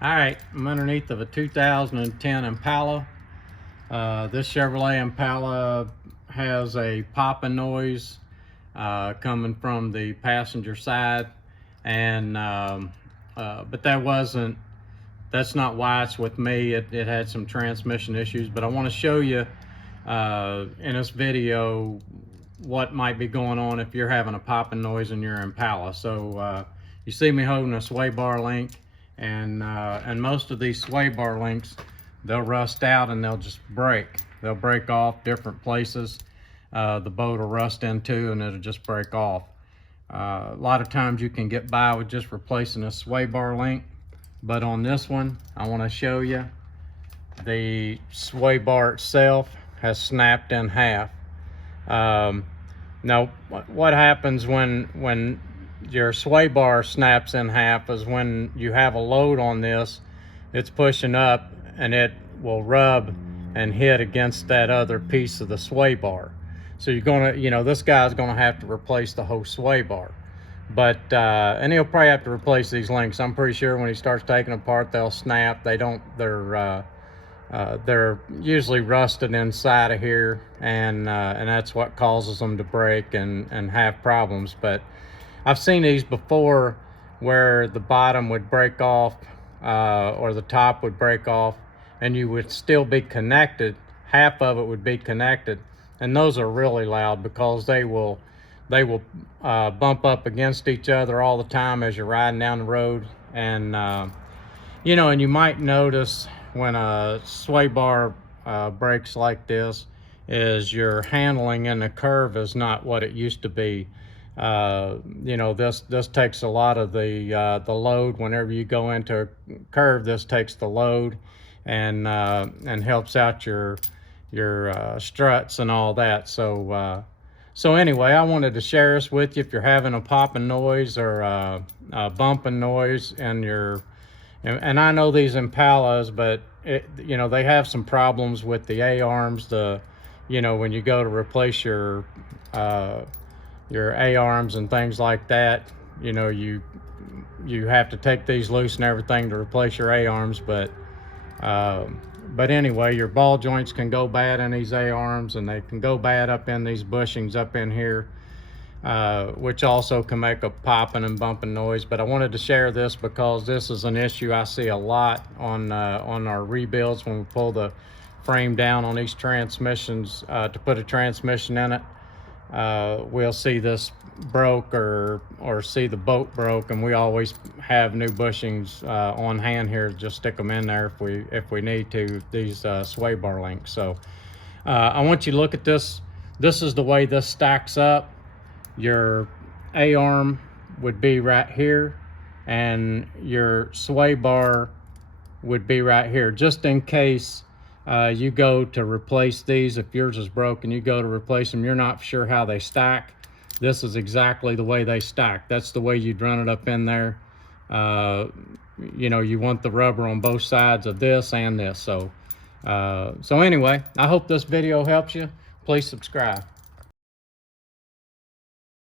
All right, I'm underneath of a 2010 Impala. This Chevrolet Impala has a popping noise coming from the passenger side, and but that's not why it's with me. It had some transmission issues, but I want to show you in this video what might be going on if you're having a popping noise in your Impala. So you see me holding a sway bar link, and most of these sway bar links, they'll rust out and they'll just break. They'll break off different places. The boat will rust into and it'll just break off. A lot of times you can get by with just replacing a sway bar link, but on this one I want to show you the sway bar itself has snapped in half. Now what happens when your sway bar snaps in half is when you have a load on this, it's pushing up and it will rub and hit against that other piece of the sway bar. So you're gonna, this guy's gonna have to replace the whole sway bar. But and he'll probably have to replace these links. I'm pretty sure when he starts taking apart, they'll snap. They're usually rusted inside of here, and that's what causes them to break and have problems. But I've seen these before where the bottom would break off or the top would break off, and you would still be connected. Half of it would be connected, and those are really loud because they will bump up against each other all the time as you're riding down the road. And and you might notice when a sway bar breaks like this is your handling in the curve is not what it used to be. This takes a lot of the load. Whenever you go into a curve, this takes the load and helps out your struts and all that. So anyway, I wanted to share this with you. If you're having a popping noise or a bumping noise in your, and I know these Impalas, but they have some problems with the A-arms. When you go to replace your A-arms and things like that, you have to take these loose and everything to replace your A-arms. But anyway, your ball joints can go bad in these A-arms, and they can go bad up in these bushings up in here, which also can make a popping and bumping noise. But I wanted to share this because this is an issue I see a lot on our rebuilds when we pull the frame down on these transmissions to put a transmission in it. We'll see this broke or see the boat broke, and we always have new bushings on hand here to just stick them in there if we need to, these sway bar links. So I want you to look at this. This is the way this stacks up. Your A-arm would be right here and your sway bar would be right here, just in case you go to replace these. If yours is broken, you go to replace them, you're not sure how they stack. This is exactly the way they stack. That's the way you'd run it up in there. You want the rubber on both sides of this and this. So anyway, I hope this video helps you. Please subscribe.